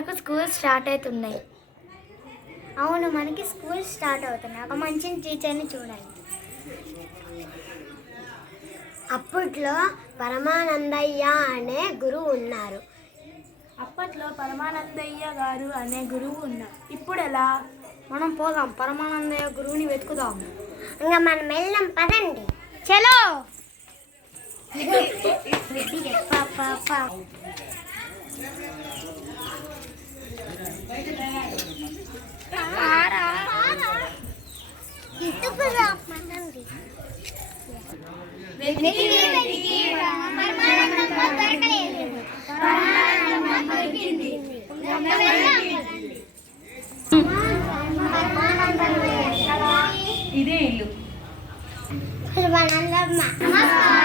మనకు school start అవుతున్నాయి. అవును, మనకి స్కూల్ స్టార్ట్ అవుతున్నాయి. ఒక మంచి టీచర్ని చూడాలి. అప్పట్లో పరమానందయ్య అనే గురువు ఉన్నారు. అప్పట్లో పరమానందయ్య గారు అనే గురువు ఉన్నారు. ఇప్పుడు ఎలా? మనం పోదాం, పరమానందయ్య గురువుని వెతుకుదాం. ఇంకా మనం వెళ్ళాం, పదండి. చలో. ఇదే ఇల్లు. నమస్కారం.